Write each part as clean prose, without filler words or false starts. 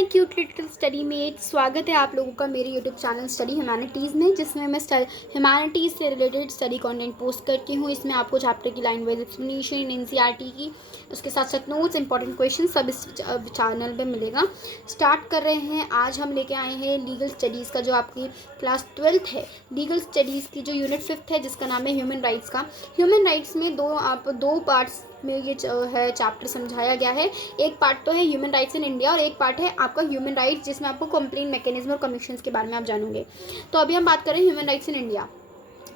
My cute little study mate, स्वागत है आप लोगों का मेरे यूट्यूब चैनल स्टडी ह्यूमैनिटीज़ में, जिसमें मैं ह्यूमैनिटीज़ से रिलेटेड स्टडी कंटेंट पोस्ट करती हूँ। इसमें आपको चैप्टर की लाइन वाइज एक्सप्लेनेशन, एनसीईआरटी की, उसके साथ साथ नोट्स, इंपॉर्टेंट क्वेश्चन सब इस चैनल पे मिलेगा। स्टार्ट कर रहे हैं। आज हम लेके आए हैं लीगल स्टडीज़ का, जो आपकी क्लास 12th है, लीगल स्टडीज़ की जो यूनिट 5th है, जिसका नाम है ह्यूमन राइट्स का। ह्यूमन राइट्स में दो पार्ट्स में ये है चैप्टर समझाया गया है। एक पार्ट तो है ह्यूमन राइट्स इन इंडिया और एक पार्ट है आपका ह्यूमन राइट्स, जिसमें आपको कंप्लेंट मैकेनिज्म और कमीशंस के बारे में आप जानोगे। तो अभी हम बात करें human rights in India.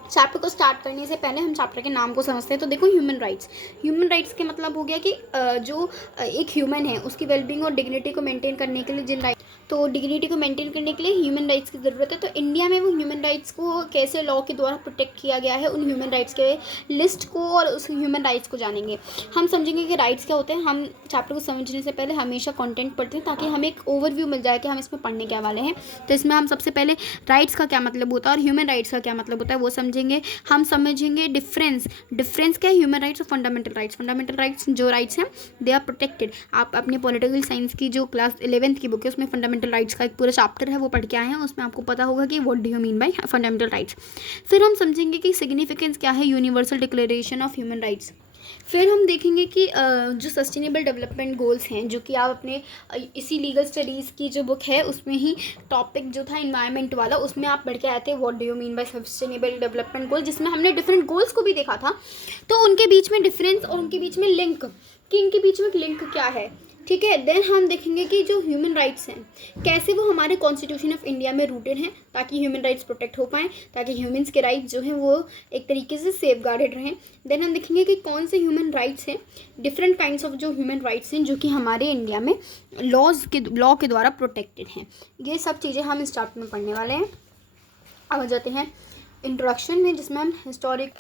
Chapter को स्टार्ट करने से पहले हम चैप्टर के नाम को समझते हैं। तो देखो, ह्यूमन राइट्स के मतलब हो गया कि जो एक ह्यूमन है उसकी वेलबींग और डिग्निटी को मेंटेन करने के लिए डिग्निटी को मेंटेन करने के लिए ह्यूमन राइट्स की ज़रूरत है। तो इंडिया में वो ह्यूमन राइट्स को कैसे लॉ के द्वारा प्रोटेक्ट किया गया है, उन ह्यूमन राइट्स के लिस्ट को और उस ह्यूमन राइट्स को जानेंगे। हम समझेंगे कि राइट्स क्या होते हैं। हम चैप्टर को समझने से पहले हमेशा कंटेंट पढ़ते हैं, ताकि हमें एक ओवरव्यू मिल जाए कि हम इसमें पढ़ने क्या वाले हैं। तो इसमें हम सबसे पहले राइट्स का क्या मतलब होता है और ह्यूमन राइट्स का क्या मतलब होता है वो समझेंगे। हम समझेंगे डिफरेंस क्या है ह्यूमन राइट्स और फंडामेंटल राइट्स जो राइट्स हैं दे आर प्रोटेक्टेड। आप अपनी पॉलिटिकल साइंस की जो क्लास 11th की बुक है उसमें फंडामेंटल राइट्स का एक पूरा चैप्टर है, वो पढ़ के आए हैं। उसमें आपको पता होगा कि what do you mean by fundamental rights. फिर हम समझेंगे कि सिग्निफिकेंस क्या है universal declaration of human rights. फिर हम देखेंगे कि जो सस्टेनेबल डेवलपमेंट गोल्स हैं, जो कि आप अपने इसी लीगल स्टडीज़ की जो बुक है उसमें ही टॉपिक जो था इन्वायरमेंट वाला, उसमें आप पढ़ के आए थे what do you mean by sustainable development goal, जिसमें हमने डिफरेंट गोल्स को भी देखा था। तो उनके बीच में डिफरेंस और उनके बीच में लिंक, कि इनके बीच में लिंक क्या है, ठीक है। देन हम देखेंगे कि जो ह्यूमन राइट्स हैं कैसे वो हमारे कॉन्स्टिट्यूशन ऑफ इंडिया में रूटेड हैं, ताकि ह्यूमन राइट्स प्रोटेक्ट हो पाएँ, ताकि ह्यूमंस के राइट्स जो हैं वो एक तरीके से सेफ गार्डेड रहें। देन हम देखेंगे कि कौन से ह्यूमन राइट्स हैं, डिफरेंट काइंड्स ऑफ जो ह्यूमन राइट्स हैं जो कि हमारे इंडिया में लॉ के द्वारा प्रोटेक्टेड हैं। ये सब चीज़ें हम इस चैप्टर में पढ़ने वाले हैं। अब आ जाते हैं इंट्रोडक्शन में, जिसमें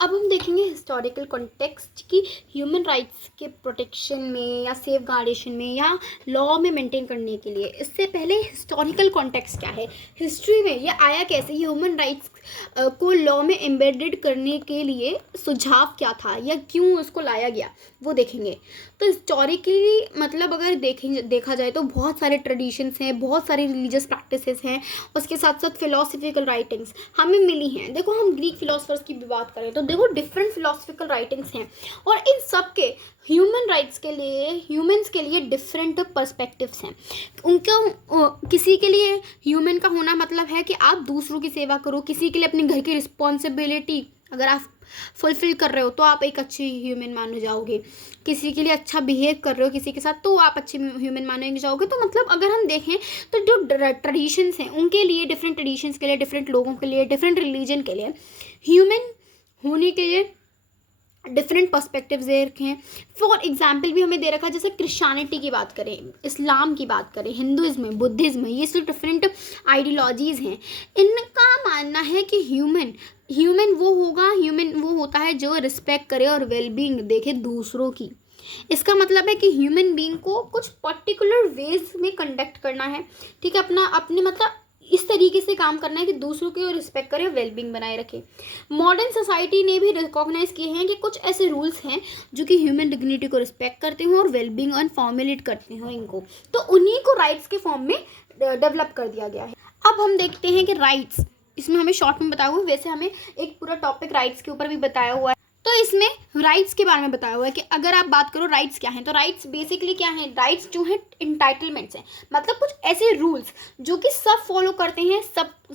अब हम देखेंगे हिस्टोरिकल कॉन्टेक्स्ट की ह्यूमन राइट्स के प्रोटेक्शन में या सेफ गार्डेशन में या लॉ में मेंटेन करने के लिए। इससे पहले हिस्टोरिकल कॉन्टेक्स्ट क्या है, हिस्ट्री में ये आया कैसे, ह्यूमन राइट्स को लॉ में एम्बेडेड करने के लिए सुझाव क्या था या क्यों उसको लाया गया, वो देखेंगे। तो हिस्टोरिकली मतलब अगर देखा जाए तो बहुत सारे ट्रेडिशंस हैं, बहुत सारे रिलीजियस प्रैक्टिसेस हैं, उसके साथ साथ फिलोसफिकल राइटिंग्स हमें मिली हैं। देखो, हम ग्रीक फिलोसफर्स की भी बात करें तो देखो डिफरेंट फिलोसफिकल राइटिंग्स हैं, और इन सब के ह्यूमन राइट्स के लिए, ह्यूमंस के लिए डिफरेंट पर्सपेक्टिव्स हैं। उनको किसी के लिए ह्यूमन का होना मतलब है कि आप दूसरों की सेवा करो, किसी के लिए अपने घर की रिस्पॉन्सिबिलिटी अगर आप फुलफिल कर रहे हो तो आप एक अच्छे ह्यूमन माने जाओगे, किसी के लिए अच्छा बिहेव कर रहे हो किसी के साथ तो आप अच्छे ह्यूमन माने जाओगे। तो मतलब अगर हम देखें तो जो ट्रेडिशंस हैं उनके लिए, डिफरेंट ट्रेडिशंस के लिए, डिफरेंट लोगों के लिए, डिफरेंट रिलीजन के लिए ह्यूमन होने के लिए डिफरेंट पर्सपेक्टिव्स दे रखे हैं। फॉर एग्जाम्पल भी हमें दे रखा है, जैसे क्रिश्चियनिटी की बात करें, इस्लाम की बात करें, हिंदुज़्म, बुद्धिज़्म, ये सब डिफरेंट आइडियोलॉजीज़ हैं। इनका मानना है कि ह्यूमन वो होता है जो रिस्पेक्ट करे और वेलबींग देखे दूसरों की। इसका मतलब है कि ह्यूमन बीइंग को कुछ पर्टिकुलर वेज में कंडक्ट करना है, ठीक है, अपने मतलब इस तरीके से काम करना है कि दूसरों की रिस्पेक्ट करे और वेलबींग बनाए रखे। मॉडर्न सोसाइटी ने भी रिकॉग्नाइज किए हैं कि कुछ ऐसे रूल्स हैं जो कि ह्यूमन डिग्निटी को रिस्पेक्ट करते हो और वेलबींग और फॉर्मुलेट करते हो इनको, तो उन्हीं को राइट्स के फॉर्म में डेवलप कर दिया गया है। अब हम देखते हैं कि राइट्स, इसमें हमें शॉर्ट में बताया हुआ है, वैसे हमें एक पूरा टॉपिक राइट्स के ऊपर भी बताया हुआ है। तो इसमें राइट्स के बारे में बताया हुआ है कि अगर आप बात करो राइट्स क्या हैं, तो राइट्स बेसिकली क्या हैं, राइट्स जो हैं इंटाइटलमेंट्स हैं, मतलब कुछ ऐसे रूल्स जो कि सब फॉलो करते हैं,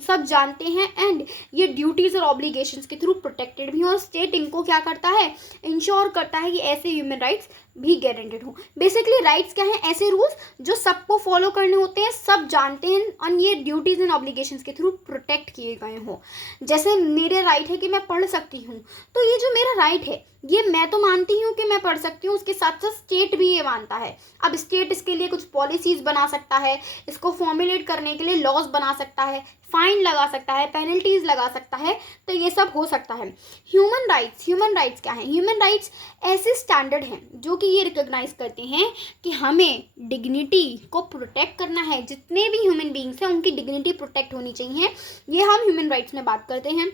सब जानते हैं, एंड ये ड्यूटीज़ और ऑब्लिगेशंस के थ्रू प्रोटेक्टेड भी हैं, और स्टेट इनको क्या करता है, इंश्योर करता है कि ऐसे ह्यूमन राइट्स भी गारंटेड हो। बेसिकली राइट्स क्या हैं, ऐसे रूल्स जो सबको फॉलो करने होते हैं, सब जानते हैं, और ये ड्यूटीज़ एंड ऑब्लिगेशंस के थ्रू प्रोटेक्ट किए गए हों। जैसे मेरे राइट है कि मैं पढ़ सकती हूँ, तो ये जो मेरा राइट है ये मैं तो मानती हूँ कि मैं पढ़ सकती हूँ, उसके साथ साथ स्टेट भी ये मानता है। अब स्टेट इसके लिए कुछ पॉलिसीज़ बना सकता है, इसको फॉर्मुलेट करने के लिए लॉज बना सकता है, फाइन लगा सकता है, पेनल्टीज लगा सकता है, तो ये सब हो सकता है। ह्यूमन राइट्स क्या है, ह्यूमन राइट्स ऐसे स्टैंडर्ड हैं जो कि ये रिकॉग्नाइज करते हैं कि हमें डिग्निटी को प्रोटेक्ट करना है, जितने भी ह्यूमन बीइंग्स हैं उनकी डिग्निटी प्रोटेक्ट होनी चाहिए, ये हम ह्यूमन राइट्स में बात करते हैं।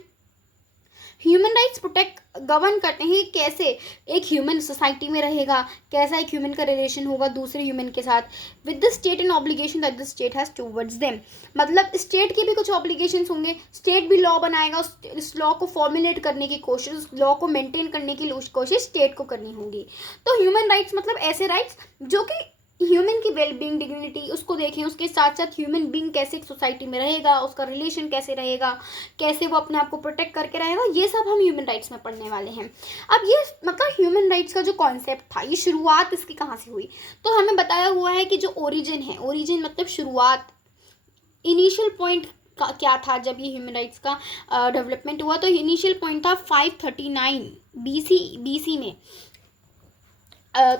ह्यूमन राइट्स प्रोटेक्ट गवर्न करते हैं कैसे एक ह्यूमन सोसाइटी में रहेगा, कैसा एक ह्यूमन का रिलेशन होगा दूसरे ह्यूमन के साथ, with the state and obligation that the state has towards them. मतलब स्टेट के भी कुछ ऑब्लिगेशंस होंगे, स्टेट भी लॉ बनाएगा, इस लॉ को फॉर्मुलेट करने की कोशिश, उस लॉ को मेंटेन करने की कोशिश स्टेट को करनी होगी। तो ह्यूमन राइट्स मतलब ऐसे राइट्स जो कि ह्यूमन की वेल बीइंग, डिग्निटी उसको देखें, उसके साथ साथ ह्यूमन बीइंग कैसे एक सोसाइटी में रहेगा, उसका रिलेशन कैसे रहेगा, कैसे वो अपने आप को प्रोटेक्ट करके रहेगा, ये सब हम ह्यूमन राइट्स में पढ़ने वाले हैं। अब ये मतलब ह्यूमन राइट्स का जो कॉन्सेप्ट था, ये शुरुआत इसकी कहाँ से हुई, तो हमें बताया हुआ है कि जो ओरिजिन है, ओरिजिन मतलब शुरुआत, इनिशियल पॉइंट का क्या था जब ये ह्यूमन राइट्स का डेवलपमेंट हुआ। तो इनिशियल पॉइंट था 539 BC में।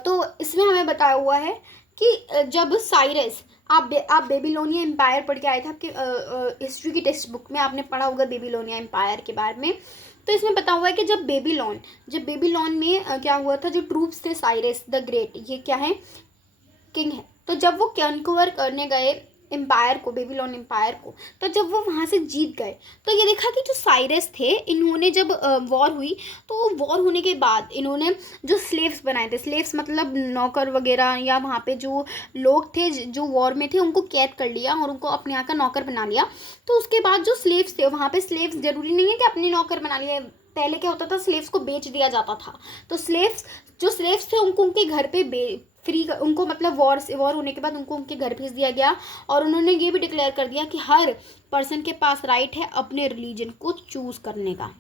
तो इसमें हमें बताया हुआ है कि जब साइरस, आप बेबीलोनिया एम्पायर पढ़ के आए थे, आपके हिस्ट्री की टेक्स्ट बुक में आपने पढ़ा होगा बेबीलोनिया एम्पायर के बारे में। तो इसमें बता हुआ है कि जब बेबीलोन में क्या हुआ था, जो ट्रूप्स थे साइरस द ग्रेट, ये क्या है, किंग है, तो जब वो कन्क्वर करने गए एम्पायर को, बेबीलोन एम्पायर को, तो जब वो वहाँ से जीत गए तो ये देखा कि जो साइरस थे, इन्होंने जब वॉर हुई, तो वॉर होने के बाद इन्होंने जो स्लेव्स बनाए थे, स्लेव्स मतलब नौकर वगैरह, या वहाँ पे जो लोग थे जो वॉर में थे उनको कैद कर लिया और उनको अपने यहाँ का नौकर बना लिया। तो उसके बाद जो स्लेव्स थे, वहाँ पे स्लेव्स जरूरी नहीं है कि अपने नौकर बना लिया, पहले क्या होता था, स्लेव्स को बेच दिया जाता था। तो जो स्लेव्स थे उनको उनके घर पे उनको मतलब वॉर होने के बाद उनको उनके घर भेज दिया गया, और उन्होंने ये भी डिक्लेयर कर दिया कि हर पर्सन के पास राइट है अपने रिलीजन को चूज करने का।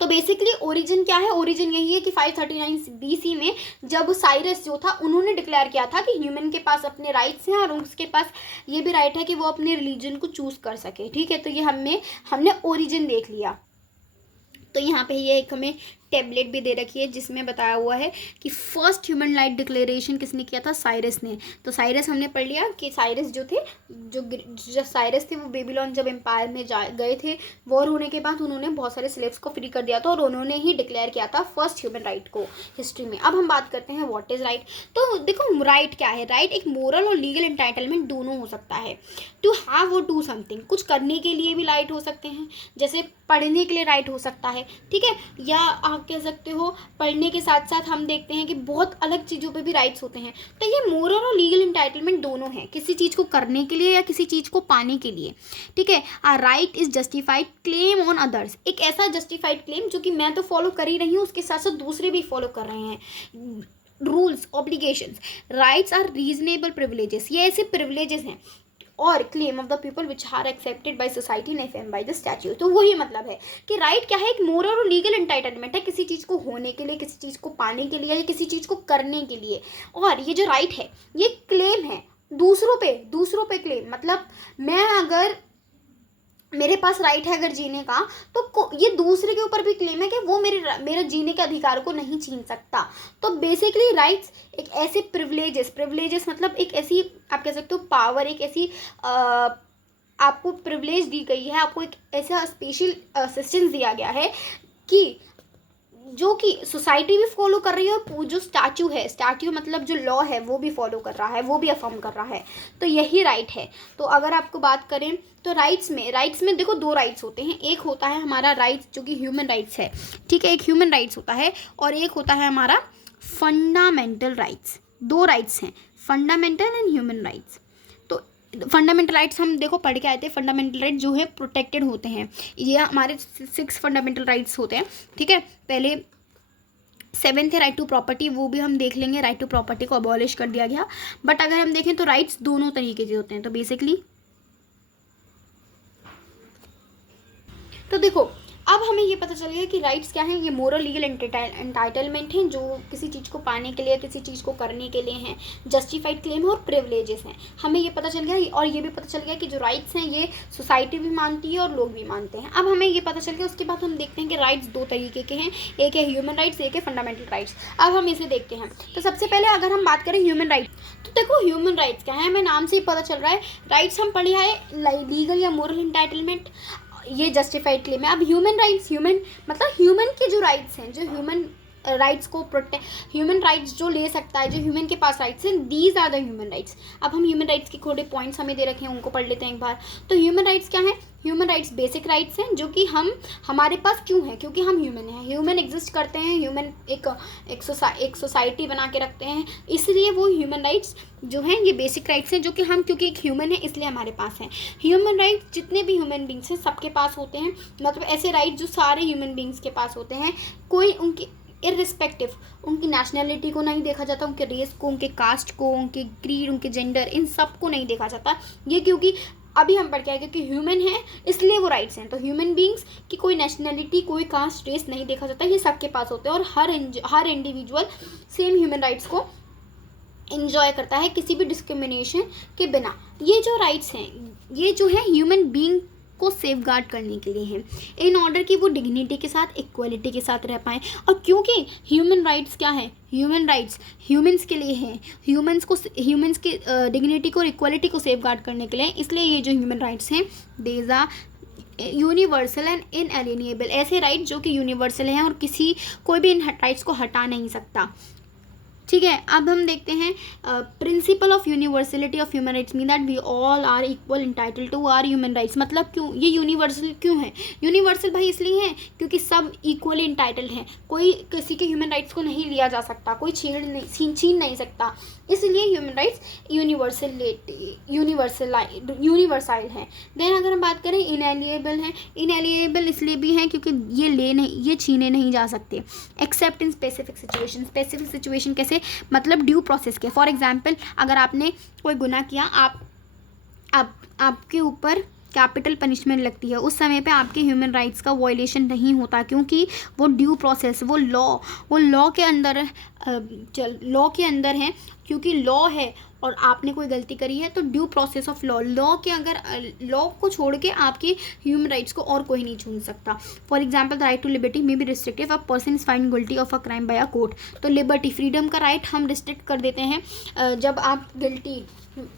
तो बेसिकली ओरिजिन क्या है, ओरिजिन यही है कि 539 BC में जब साइरस जो था, उन्होंने डिक्लेयर किया था कि ह्यूमन के पास अपने राइट्स हैं और उसके पास ये भी राइट है कि वो अपने रिलीजन को चूज कर सके। ठीक है, तो ये हमने ओरिजिन देख लिया। तो यहाँ पे ये एक हमें टेबलेट भी दे रखी है जिसमें बताया हुआ है कि फर्स्ट ह्यूमन राइट डिक्लेरेशन किसने किया था, साइरस ने। तो साइरस हमने पढ़ लिया कि साइरस जो थे, जो साइरस थे वो बेबीलोन जब एम्पायर में गए थे, वॉर होने के बाद उन्होंने बहुत सारे स्लेव्स को फ्री कर दिया था और उन्होंने ही डिक्लेयर किया था फर्स्ट ह्यूमन राइट को हिस्ट्री में। अब हम बात करते हैं व्हाट इज राइट। तो देखो राइट क्या है, राइट एक मोरल और लीगल एंटाइटलमेंट दोनों हो सकता है। टू हैव और डू समथिंग, कुछ करने के लिए भी राइट हो सकते हैं, जैसे पढ़ने के लिए राइट हो सकता है, ठीक है, या आप कह सकते हो पढ़ने के साथ साथ हम देखते हैं कि बहुत अलग चीज़ों पे भी राइट्स होते हैं। तो ये मोरल और लीगल एंटाइटलमेंट दोनों है, किसी चीज़ को करने के लिए या किसी चीज़ को पाने के लिए। ठीक है, a right is justified claim on others, एक ऐसा जस्टिफाइड क्लेम जो कि मैं तो फॉलो कर ही रही हूँ, उसके साथ साथ दूसरे भी फॉलो कर रहे हैं। Rules, obligations, rights are reasonable privileges, ये ऐसे प्रिविलेजेस हैं और claim of the people which are accepted by society and affirmed by the statute. तो वही मतलब है कि राइट क्या है, एक मोरल और लीगल एंटाइटलमेंट है किसी चीज़ को होने के लिए, किसी चीज़ को पाने के लिए या किसी चीज़ को करने के लिए। और ये जो राइट है ये क्लेम है दूसरों पे क्लेम, मतलब मैं अगर मेरे पास राइट है अगर जीने का, तो ये दूसरे के ऊपर भी क्लेम है कि वो मेरे जीने के अधिकार को नहीं छीन सकता। तो बेसिकली राइट्स एक ऐसे प्रिविलेजेस मतलब एक ऐसी आप कह सकते हो पावर, एक ऐसी आपको प्रिविलेज दी गई है, आपको एक ऐसा स्पेशल असिस्टेंस दिया गया है कि जो कि सोसाइटी भी फॉलो कर रही है और जो स्टैच्यू मतलब जो लॉ है वो भी फॉलो कर रहा है, वो भी अफर्म कर रहा है। तो यही राइट है। तो अगर आपको बात करें तो राइट्स में देखो दो राइट्स होते हैं, एक होता है हमारा राइट्स जो कि ह्यूमन राइट्स है, ठीक है, एक ह्यूमन राइट्स होता है और एक होता है हमारा फंडामेंटल राइट्स। दो राइट्स हैं, फंडामेंटल एंड ह्यूमन राइट्स। तो फंडामेंटल राइट्स हम देखो पढ़ के आए थे, फंडामेंटल राइट्स जो है प्रोटेक्टेड होते हैं, ये हमारे 6 फंडामेंटल राइट्स होते हैं। ठीक है, पहले 7th है राइट टू प्रॉपर्टी, वो भी हम देख लेंगे, राइट टू प्रॉपर्टी को अबॉलिश कर दिया गया। बट अगर हम देखें तो राइट्स दोनों तरीके के होते हैं। तो बेसिकली तो देखो अब हमें ये पता चल गया कि राइट्स क्या हैं, ये मोरल लीगल एंटाइटलमेंट हैं जो किसी चीज़ को पाने के लिए, किसी चीज़ को करने के लिए हैं, जस्टिफाइड क्लेम और प्रिविलेजेस हैं। हमें ये पता चल गया और ये भी पता चल गया कि जो राइट्स हैं ये सोसाइटी भी मानती है और लोग भी मानते हैं। अब हमें ये पता चल गया, उसके बाद हम देखते हैं कि राइट्स दो तरीके के हैं, एक है ह्यूमन राइट्स, एक है फंडामेंटल राइट्स। अब हम इसे देखते हैं। तो सबसे पहले अगर हम बात करें ह्यूमन राइट्स, तो देखो ह्यूमन राइट्स क्या है, हमें नाम से ही पता चल रहा है, राइट्स हम पढ़े है लीगल या मोरल एंटाइटलमेंट, ये जस्टिफाइड क्लेम है। अब ह्यूमन राइट्स, ह्यूमन मतलब ह्यूमन के जो राइट्स हैं, जो ह्यूमन राइट्स को प्रोटेक्ट, ह्यूमन राइट्स जो ले सकता है, जो ह्यूमन के पास राइट्स हैं, these are the human rights. अब हम ह्यूमन राइट्स के थोड़े पॉइंट्स हमें दे रखे हैं, उनको पढ़ लेते हैं एक बार। तो ह्यूमन राइट्स क्या है? ह्यूमन राइट्स बेसिक राइट्स हैं जो कि हमारे पास क्यों है? क्योंकि हम ह्यूमन हैं, ह्यूमन एग्जिस्ट करते हैं, ह्यूमन एक सोसाइटी बना के रखते हैं, इसलिए वो ह्यूमन राइट्स जो हैं ये बेसिक राइट्स हैं जो कि हम क्योंकि एक ह्यूमन है इसलिए हमारे पास हैं। ह्यूमन राइट्स जितने भी ह्यूमन बींग्स हैं सबके पास होते हैं, मतलब ऐसे राइट्स जो सारे ह्यूमन बींग्स के पास होते हैं। कोई उनकी इर्रिस्पेक्टिव, उनकी नेशनैलिटी को नहीं देखा जाता, उनके रेस को, उनके कास्ट को, उनके क्रीड, उनके जेंडर, इन सब को नहीं देखा जाता। ये क्योंकि अभी हम पढ़ के आए क्योंकि ह्यूमन है इसलिए वो राइट्स हैं। तो ह्यूमन बींग्स की कोई नेशनैलिटी, कोई कास्ट, रेस नहीं देखा जाता, ये सबके पास होते हैं और हर इंडिविजुअल सेम ह्यूमन राइट्स को इंजॉय करता है किसी भी डिस्क्रिमिनेशन के बिना। ये जो राइट्स हैं ये जो है ह्यूमन बींग को सेफगार्ड करने के लिए हैं, इन ऑर्डर कि वो डिग्निटी के साथ, इक्वलिटी के साथ रह पाएँ। और क्योंकि ह्यूमन राइट्स क्या है? ह्यूमन राइट्स ह्यूमंस के लिए हैं, ह्यूमंस की डिग्निटी को और इक्वलिटी को सेफगार्ड करने के लिए, इसलिए ये जो ह्यूमन राइट्स हैं देज आर यूनिवर्सल एंड इनएलिएनेबल। ऐसे राइट्स जो कि यूनिवर्सल हैं और कोई भी इन राइट्स को हटा नहीं सकता। ठीक है, अब हम देखते हैं principle of universality of human rights mean that we all are equal entitle to our human rights. मतलब क्यों ये यूनिवर्सल क्यों है? यूनिवर्सल भाई इसलिए है क्योंकि सब इक्वली इंटाइटल्ड हैं, कोई किसी के ह्यूमन राइट्स को नहीं लिया जा सकता, कोई छीन नहीं सकता, इसलिए ह्यूमन राइट्स यूनिवर्सल है। देन अगर हम बात करें इनएलिएबल हैं, इनएलिएबल इसलिए भी हैं क्योंकि ये छीने नहीं जा सकते accept in specific situation. Specific situation कैसे? मतलब ड्यू प्रोसेस के। फॉर एग्जाम्पल अगर आपने कोई गुनाह किया, आपके ऊपर कैपिटल पनिशमेंट लगती है, उस समय पे आपके ह्यूमन राइट्स का वायलेशन नहीं होता क्योंकि वो ड्यू प्रोसेस, वो लॉ के अंदर है, क्योंकि लॉ है और आपने कोई गलती करी है तो ड्यू प्रोसेस ऑफ लॉ के अगर लॉ को छोड़ के आपके ह्यूमन राइट्स को और कोई नहीं छू सकता। For example the right to liberty may be restrictive a person is find guilty of a crime by a court. तो लिबर्टी, फ्रीडम का राइट हम रिस्ट्रिक्ट कर देते हैं जब आप गिल्टी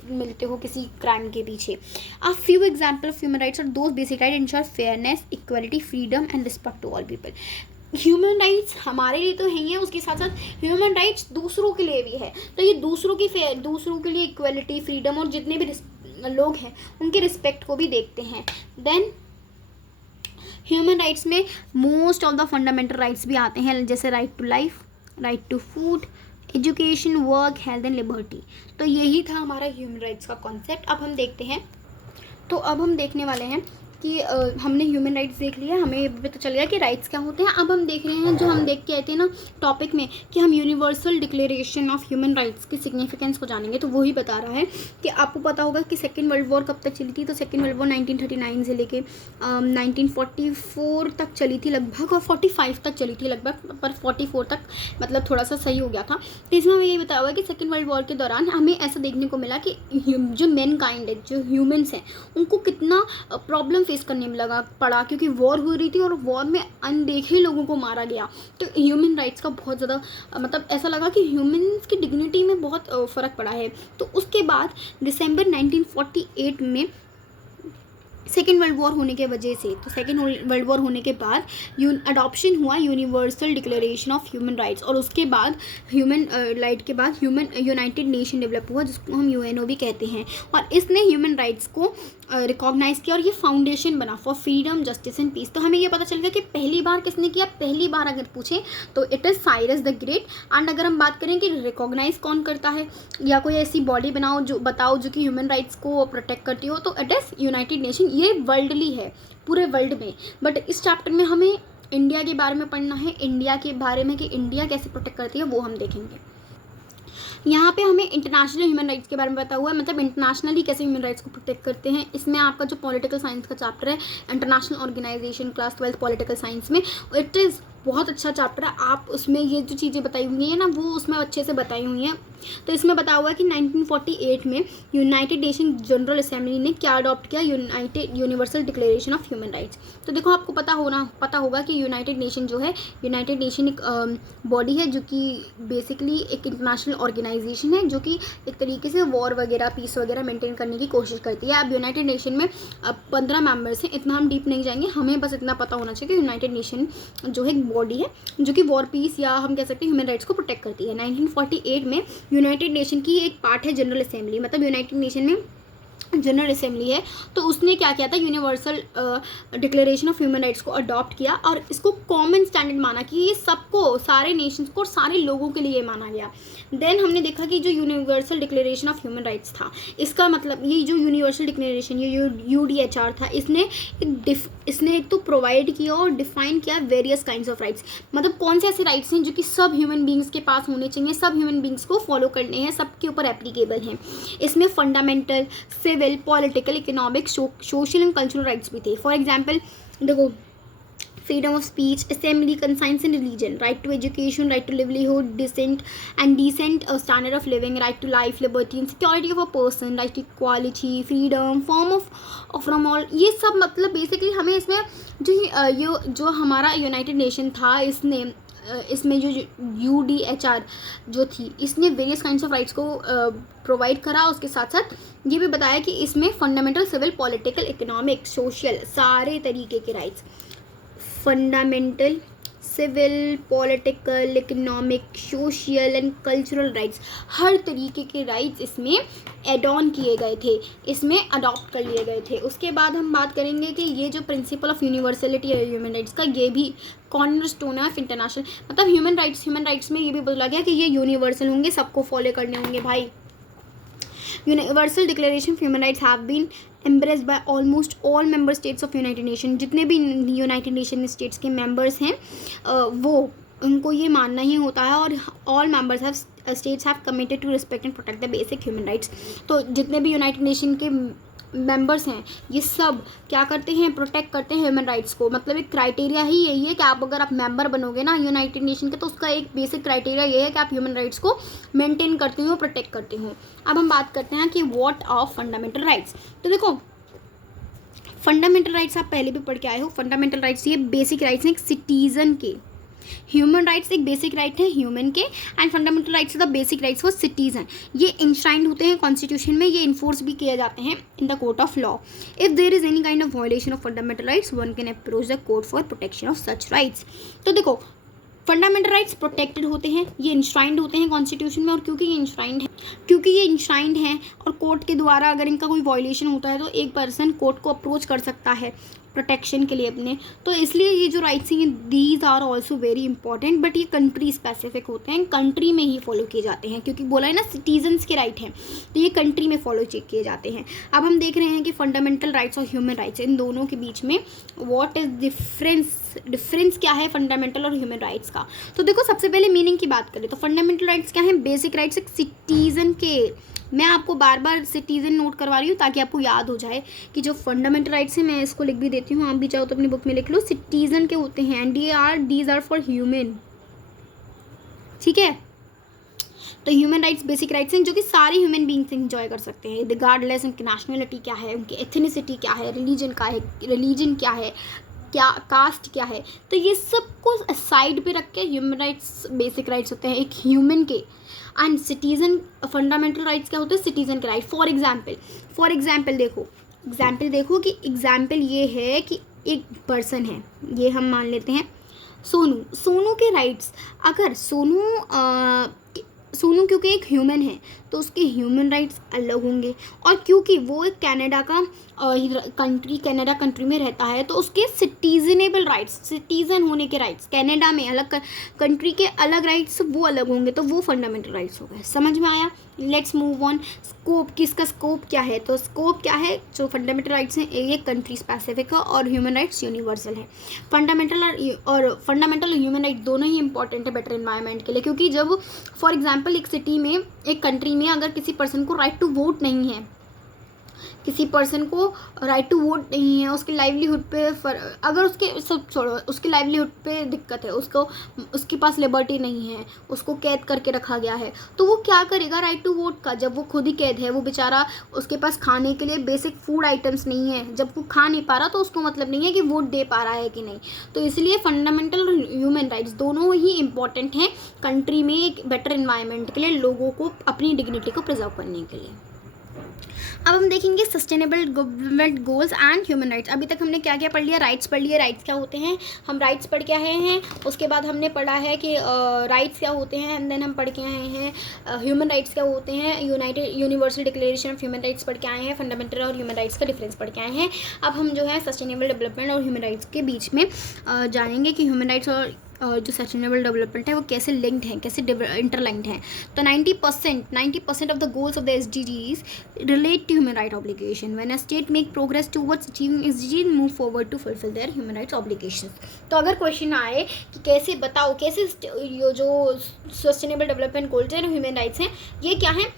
मिलते हो किसी क्राइम के पीछे। A few example of human rights are those basic right ensure fairness, equality, freedom and respect to all people. Human rights हमारे लिए तो है ही है, उसके साथ साथ ह्यूमन राइट्स दूसरों के लिए भी है। तो ये दूसरों के लिए इक्वलिटी, फ्रीडम और जितने भी लोग हैं उनके रिस्पेक्ट को भी देखते हैं। देन ह्यूमन राइट्स में most of the fundamental rights भी आते हैं, जैसे right to life, right to food, education, work, health and liberty. तो यही था हमारा ह्यूमन राइट्स का कॉन्सेप्ट। अब हम देखते हैं, तो अब हम देखने वाले हैं कि हमने ह्यूमन राइट्स देख लिया, हमें ये पता चल गया कि राइट्स क्या होते हैं। अब हम देख रहे हैं जो हम देख के आए थे ना टॉपिक में कि हम universal declaration of human rights की सिग्निफिकेंस को जानेंगे। तो वही बता रहा है कि आपको पता होगा कि सेकेंड वर्ल्ड वॉर कब तक चली थी। तो सेकेंड वर्ल्ड वॉर 1939 से लेके 1944 तक चली थी लगभग, और 45 तक चली थी लगभग, पर 44 तक मतलब थोड़ा सा सही हो गया था। तो इसमें हमें ये बताया हुआ है कि सेकेंड वर्ल्ड वॉर के दौरान हमें ऐसा देखने को मिला कि जो मैन काइंड है, जो ह्यूमन्स हैं, उनको कितना प्रॉब्लम फेस करने में पड़ा क्योंकि वॉर हो रही थी और वॉर में अनदेखे लोगों को मारा गया। तो ह्यूमन राइट्स का बहुत ज़्यादा मतलब ऐसा लगा कि ह्यूमन्स की डिग्निटी में बहुत फ़र्क पड़ा है। तो उसके बाद दिसंबर 1948 में सेकेंड वर्ल्ड वॉर होने के वजह से, तो सेकेंड वर्ल्ड वॉर होने के बाद अडॉप्शन हुआ universal declaration of human rights, और उसके बाद यूनाइटेड नेशन डेवलप हुआ जिसको हम यूएनओ भी कहते हैं, और इसने ह्यूमन राइट्स को रिकॉग्नाइज़ किया और ये फाउंडेशन बना for freedom, justice and peace. तो हमें ये पता चल गया कि पहली बार किसने किया। पहली बार अगर पूछें तो it is Cyrus the great. And अगर हम बात करें कि रिकॉग्नाइज कौन करता है या कोई ऐसी बॉडी बताओ जो कि ह्यूमन राइट्स को प्रोटेक्ट करती हो, तो इट इज़ यूनाइटेड नेशन। ये वर्ल्डली है पूरे वर्ल्ड में, बट इस चैप्टर में हमें इंडिया के बारे में पढ़ना है, इंडिया के बारे में कि इंडिया कैसे प्रोटेक्ट करती है वो हम देखेंगे। यहाँ पे हमें इंटरनेशनल ह्यूमन राइट्स के बारे में बताया हुआ है, मतलब इंटरनेशनली कैसे ह्यूमन राइट्स को प्रोटेक्ट करते हैं। इसमें आपका जो पॉलिटिकल साइंस का चैप्टर है, international organisation, class 12 political science में, इट इज़ बहुत अच्छा चैप्टर है। आप उसमें ये जो चीज़ें बताई हुई हैं ना वो उसमें अच्छे से बताई हुई हैं, तो इसमें बताया हुआ है कि 1948 में यूनाइटेड नेशन जनरल असेंबली ने क्या अडॉप्ट किया, universal declaration of human rights. तो देखो आपको पता होगा कि यूनाइटेड नेशन जो है, यूनाइटेड नेशन एक बॉडी है जो कि बेसिकली एक इंटरनेशनल ऑर्गेनाइजेशन है जो कि एक तरीके से वॉर वगैरह, पीस वगैरह मेंटेन करने की कोशिश करती है। अब यूनाइटेड नेशन में 15 मेंबर्स हैं, इतना हम डीप नहीं जाएंगे, हमें बस इतना पता होना चाहिए कि यूनाइटेड नेशन जो है एक बॉडी है जो कि वॉर, पीस या हम कह सकते हैं ह्यूमन राइट्स को प्रोटेक्ट करती है। 1948 में यूनाइटेड नेशन की एक पार्ट है जनरल असेंबली, मतलब यूनाइटेड नेशन में जनरल असेंबली है, तो उसने क्या किया था, universal declaration of human rights को अडॉप्ट किया और इसको कॉमन स्टैंडर्ड माना कि ये सबको, सारे नेशंस को और सारे लोगों के लिए माना गया। देन हमने देखा कि जो universal declaration of human rights था, इसका मतलब ये जो यूनिवर्सल डिक्लेरेशन, ये UDHR था, इसने एक तो प्रोवाइड किया और डिफाइन किया वेरियस काइंड्स ऑफ राइट्स, मतलब कौन से ऐसे राइट्स हैं जो कि सब ह्यूमन बींग्स के पास होने चाहिए, सब ह्यूमन बींग्स को फॉलो करने हैं, सबके ऊपर एप्लीकेबल हैं। इसमें fundamental, civil, political, economic, social and cultural rights भी थे। फॉर एग्जाम्पल देखो, freedom of speech, assembly, conscience and religion, right to education, right to livelihood, decent standard of living, right to life, liberty and security of a person, right to equality, freedom, from all, ये सब मतलब basically हमें इसमें जो हमारा United nation था, इसमें जो UDHR जो थी, इसने वेरियस काइंड्स ऑफ राइट्स को प्रोवाइड करा। उसके साथ साथ ये भी बताया कि इसमें fundamental, civil, political, economic, social, सारे तरीके के rights, fundamental, civil, political, economic, social and cultural rights, हर तरीके के राइट्स इसमें एड ऑन किए गए थे, इसमें अडॉप्ट कर लिए गए थे। उसके बाद हम बात करेंगे कि ये जो प्रिंसिपल ऑफ यूनिवर्सलिटी है ह्यूमन राइट्स का, ये भी कॉर्नरस्टोन है ऑफ इंटरनेशनल, मतलब ह्यूमन राइट्स में ये भी बोला गया कि ये यूनिवर्सल होंगे, सबको फॉलो करने होंगे भाई। Universal declaration of human rights have been embraced by almost all member states of United Nation, जितने भी यूनाइटेड नेशन स्टेट्स के मेंबर्स हैं वो उनको ये मानना ही होता है, और all members states have committed to respect and protect the basic human rights. तो जितने भी यूनाइटेड नेशन के मेंबर्स हैं ये सब क्या करते हैं, प्रोटेक्ट करते हैं ह्यूमन राइट्स को। मतलब एक क्राइटेरिया ही यही है कि अगर आप मेंबर बनोगे ना यूनाइटेड नेशन के, तो उसका एक बेसिक क्राइटेरिया ये है कि आप ह्यूमन राइट्स को मेंटेन करते हो, प्रोटेक्ट करते हो। अब हम बात करते हैं कि व्हाट ऑफ फंडामेंटल राइट्स। तो देखो, फंडामेंटल राइट्स आप पहले भी पढ़ के आए हो। फंडामेंटल राइट्स ये बेसिक राइट्स हैं एक सिटीजन के। ह्यूमन राइट्स एक बेसिक राइट है ह्यूमन के, and fundamental rights the basic rights for citizen. ये इंश्राइंड होते हैं कॉन्स्टिट्यूशन में, ये इन्फोर्स भी किए जाते हैं in the court of law. If there is any kind of violation of fundamental rights, one can approach the court for protection of such rights. तो देखो, फंडामेंटल राइट्स प्रोटेक्टेड होते हैं, ये इंश्राइंड होते हैं कॉन्स्टिट्यूशन में, और क्योंकि ये इंश्राइंड हैं और कोर्ट के द्वारा अगर इनका कोई वायलेशन होता है तो एक पर्सन कोर्ट को अप्रोच कर सकता है प्रोटेक्शन के लिए अपने। तो इसलिए ये जो राइट्स हैं these are also very important, but ये कंट्री स्पेसिफिक होते हैं, कंट्री में ही फॉलो किए जाते हैं, क्योंकि बोला है ना सिटीजन्स के राइट हैं, तो ये कंट्री में फॉलो किए जाते हैं। अब हम देख रहे हैं कि फंडामेंटल राइट्स और ह्यूमन राइट्स, इन दोनों के बीच में व्हाट इज डिफरेंस क्या है फंडामेंटल और ह्यूमन राइट्स का। तो देखो, सबसे पहले मीनिंग की बात करें तो फंडामेंटल राइट्स क्या है, बेसिक राइट्स एक सिटीजन के। मैं आपको बार बार सिटीजन नोट करवा रही हूँ ताकि आपको याद हो जाए कि जो फंडामेंटल राइट्स हैं, मैं इसको लिख भी देती हूँ, आप भी चाहो तो अपनी बुक में लिख लो, सिटीजन के होते हैं, and these are for human. ठीक है, तो ह्यूमन राइट्स बेसिक राइट्स हैं जो कि सारे ह्यूमन बींग्स एंजॉय कर सकते हैं, रिगार्डलेस उनकी नेशनलिटी क्या है, उनकी एथनिसिटी क्या है, रिलीजन क्या है, क्या कास्ट क्या है। तो ये सब को साइड पे रख के ह्यूमन राइट्स बेसिक राइट्स होते हैं एक ह्यूमन के, एंड सिटीजन फंडामेंटल राइट्स क्या होते हैं, सिटीजन के राइट। फॉर एग्जाम्पल देखो कि एग्जाम्पल ये है कि एक पर्सन है, ये हम मान लेते हैं सोनू के राइट्स। अगर सोनू क्योंकि एक ह्यूमन है तो उसके ह्यूमन राइट्स अलग होंगे, और क्योंकि वो एक कनाडा कंट्री में रहता है तो उसके सिटीजनेबल राइट्स, सिटीजन होने के राइट्स कनाडा में अलग, कंट्री के अलग राइट्स वो अलग होंगे, तो वो फंडामेंटल राइट्स हो गए। समझ में आया? Let's move on. स्कोप, किसका स्कोप क्या है, तो स्कोप क्या है, जो फंडामेंटल राइट्स हैं ये कंट्री स्पेसिफिक है और ह्यूमन राइट्स यूनिवर्सल है। फंडामेंटल और ह्यूमन राइट दोनों ही इंपॉर्टेंट है बेटर एनवायरनमेंट के लिए, क्योंकि जब फॉर एग्जाम्पल एक सिटी में, एक कंट्री में अगर किसी पर्सन को राइट टू वोट नहीं है, किसी पर्सन को राइट टू वोट नहीं है, उसके लाइवलीहुड पे अगर उसके सब छोड़ो, उसकी लाइवलीहुड पे दिक्कत है, उसके पास लिबर्टी नहीं है, उसको कैद करके रखा गया है, तो वो क्या करेगा राइट टू वोट का, जब वो खुद ही कैद है, वो बेचारा, उसके पास खाने के लिए बेसिक फूड आइटम्स नहीं है, जब वो खा नहीं पा रहा तो उसको मतलब नहीं है कि वोट दे पा रहा है कि नहीं। तो इसलिए फंडामेंटल और ह्यूमन राइट्स दोनों ही इंपॉर्टेंट हैं कंट्री में एक बेटर इन्वायरमेंट के लिए, लोगों को अपनी डिग्निटी को प्रिजर्व करने के लिए। अब हम देखेंगे sustainable development goals and human rights. अभी तक हमने क्या क्या पढ़ लिया, राइट्स पढ़ लिए, राइट्स क्या होते हैं, हम राइट्स पढ़ के आए हैं, उसके बाद हमने पढ़ा है कि राइट्स क्या होते हैं, एंड देन हम पढ़ के आए हैं ह्यूमन राइट्स क्या होते हैं, universal declaration of human rights पढ़ के आए हैं, फंडामेंटल और ह्यूमन राइट्स का डिफरेंस पढ़ के आए हैं। अब हम जो है सस्टेनेबल डेवलपमेंट और ह्यूमन राइट्स के बीच में जानेंगे कि ह्यूमन राइट्स और जो सस्टेनेबल डेवलपमेंट है वो कैसे लिंक्ड हैं, कैसे इंटरलिंक्ड हैं। तो 90% of the goals of the SDGs relate to human right obligation. When a state make progress towards achieving SDGs move forward to fulfil their human rights obligation. तो अगर question आए कि कैसे बताओ कैसे ये जो सस्टेनेबल डेवलपमेंट गोल्स हैं, ह्यूमन राइट्स हैं, ये क्या है,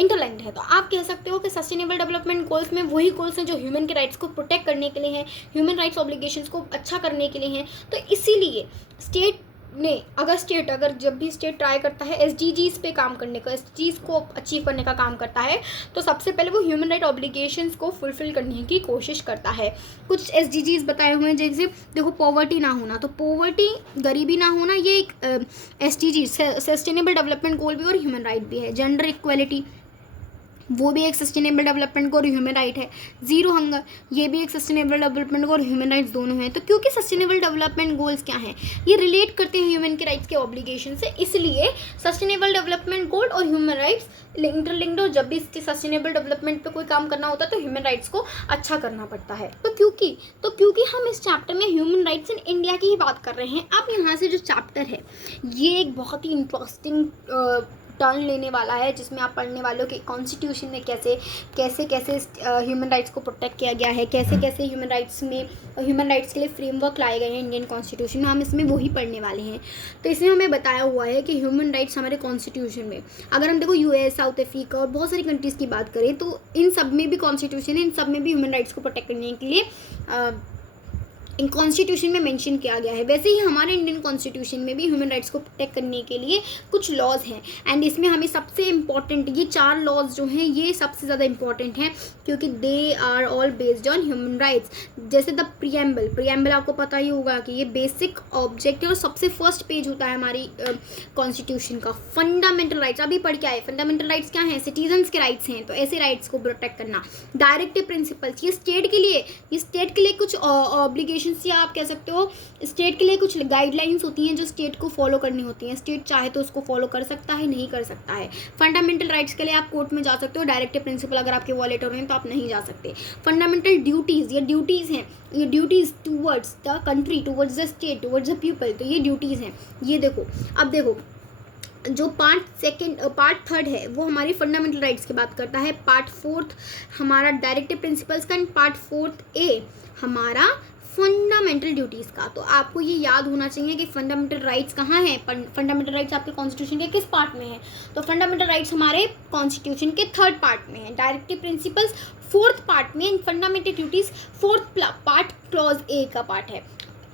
इंटरलिंक्ड है, तो आप कह सकते हो कि सस्टेनेबल डेवलपमेंट गोल्स में वही गोल्स हैं जो ह्यूमन के राइट्स को प्रोटेक्ट करने के लिए हैं, ह्यूमन राइट्स ऑब्लिगेशंस को अच्छा करने के लिए हैं। तो इसीलिए स्टेट ने अगर जब भी स्टेट ट्राई करता है SDGs पे काम करने का, SDGs को अचीव करने का काम करता है, तो सबसे पहले वो ह्यूमन राइट ऑब्लिगेशंस को फुलफिल करने की कोशिश करता है। कुछ SDGs बताए हुए हैं, जैसे देखो पॉवर्टी ना होना, तो पॉवर्टी गरीबी ना होना ये एक SDG सस्टेनेबल डेवलपमेंट गोल भी और ह्यूमन राइट भी है। जेंडर इक्वलिटी वो भी एक सस्टेनेबल डेवलपमेंट और ह्यूमन राइट है। जीरो हंगर ये भी एक सस्टेनेबल डेवलपमेंट और ह्यूमन राइट्स दोनों हैं। तो क्योंकि सस्टेनेबल डेवलपमेंट गोल्स क्या हैं, ये रिलेट करते हैं ह्यूमन के राइट्स के ऑब्लिगेशन से, इसलिए सस्टेनेबल डेवलपमेंट गोल और ह्यूमन राइट्स इंटरलिंक्ड। और जब भी सस्टेनेबल डेवलपमेंट पे कोई काम करना होता है तो ह्यूमन राइट्स को अच्छा करना पड़ता है। तो क्योंकि हम इस चैप्टर में ह्यूमन राइट्स इन इंडिया की ही बात कर रहे हैं। अब यहाँ से जो चैप्टर है ये एक बहुत ही इंटरेस्टिंग टर्न लेने वाला है, जिसमें आप पढ़ने वालों कि कॉन्स्टिट्यूशन में कैसे ह्यूमन राइट्स को प्रोटेक्ट किया गया है, कैसे ह्यूमन राइट्स के लिए फ्रेमवर्क लाए गए हैं इंडियन कॉन्स्टिट्यूशन में, हम इसमें वही पढ़ने वाले हैं। तो इसमें हमें बताया हुआ है कि ह्यूमन राइट्स हमारे कॉन्स्टिट्यूशन में, अगर हम देखो US, साउथ अफ्रीका और बहुत सारी कंट्रीज़ की बात करें तो इन सब में भी कॉन्स्टिट्यूशन है, इन सब में भी ह्यूमन राइट्स को प्रोटेक्ट करने के लिए इन कॉन्स्टिट्यूशन में मेंशन किया गया है। वैसे ही हमारे इंडियन कॉन्स्टिट्यूशन में भी ह्यूमन राइट्स को प्रोटेक्ट करने के लिए कुछ लॉज हैं, एंड इसमें हमें सबसे इम्पॉर्टेंट ये 4 लॉज जो हैं ये सबसे ज़्यादा इम्पॉर्टेंट हैं, क्योंकि they are all based on human rights. जैसे द प्रियम्बल आपको पता ही होगा कि ये बेसिक ऑब्जेक्ट है और सबसे फर्स्ट पेज होता है हमारी कॉन्स्टिट्यूशन का। फंडामेंटल राइट्स अभी पढ़ के आए, फंडामेंटल राइट्स क्या हैं, सिटीजन्स के राइट्स हैं, तो ऐसे राइट्स को प्रोटेक्ट करना। डायरेक्टिव प्रिंसिपल्स ये स्टेट के लिए कुछ ऑब्लिगेशन या आप कह सकते हो स्टेट के लिए कुछ गाइडलाइंस होती हैं जो स्टेट को फॉलो करनी होती हैं। स्टेट चाहे तो उसको फॉलो कर सकता है, नहीं कर सकता है। फंडामेंटल राइट्स के लिए आप कोर्ट में जा सकते हो, डायरेक्टिव प्रिंसिपल अगर आपके वॉलेट हो रहे हैं तो आप नहीं जा सकते। फंडामेंटल ड्यूटीज़ ये ड्यूटीज़ हैं, ये duties towards the country, towards the state, towards the people, तो ये ड्यूटीज़ हैं। ये देखो, अब देखो जो पार्ट 3 है वो हमारी फंडामेंटल राइट्स की बात करता है, पार्ट 4 हमारा डायरेक्टिव प्रिंसिपल्स का, एंड पार्ट 4A हमारा फंडामेंटल ड्यूटीज़ का। तो आपको ये याद होना चाहिए कि फंडामेंटल राइट्स कहाँ हैं, फंडामेंटल राइट्स आपके कॉन्स्टिट्यूशन के किस पार्ट में है। तो फंडामेंटल राइट्स हमारे कॉन्स्टिट्यूशन के 3rd पार्ट में है, डायरेक्टिव प्रिंसिपल्स 4th पार्ट में, and fundamental duties 4th part clause A का पार्ट है।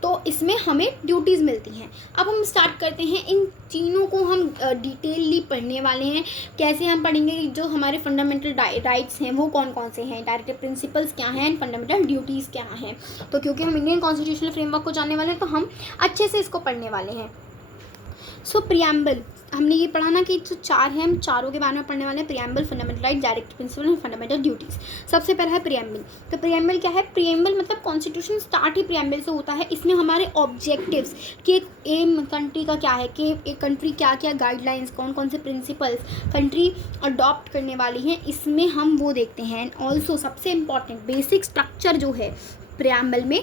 तो इसमें हमें ड्यूटीज़ मिलती हैं। अब हम स्टार्ट करते हैं, इन तीनों को हम डिटेलली पढ़ने वाले हैं। कैसे हम पढ़ेंगे, जो हमारे फंडामेंटल राइट्स हैं वो कौन कौन से हैं, डायरेक्टिव प्रिंसिपल्स क्या हैं, एंड फंडामेंटल ड्यूटीज़ क्या हैं। तो क्योंकि हम इंडियन कॉन्स्टिट्यूशनल फ्रेमवर्क को जानने वाले हैं तो हम अच्छे से इसको पढ़ने वाले हैं। सो प्रियम्बल हमने ये पढ़ा ना कि जो 4 हैं, हम चारों के बारे में पढ़ने वाले हैं, preamble, fundamental right, directive principle and fundamental duties. सबसे पहला है प्रियम्बल। तो प्रियम्बल क्या है, प्रियम्बल मतलब कॉन्स्टिट्यूशन स्टार्ट ही प्रियम्बल से होता है। इसमें हमारे ऑब्जेक्टिव्स कि एक एम कंट्री का क्या है, कि एक कंट्री क्या क्या गाइडलाइंस, कौन कौन से प्रिंसिपल्स कंट्री अडॉप्ट करने वाली हैं, इसमें हम वो देखते हैं। ऑल्सो सबसे इम्पॉर्टेंट बेसिक स्ट्रक्चर जो है प्रियम्बल में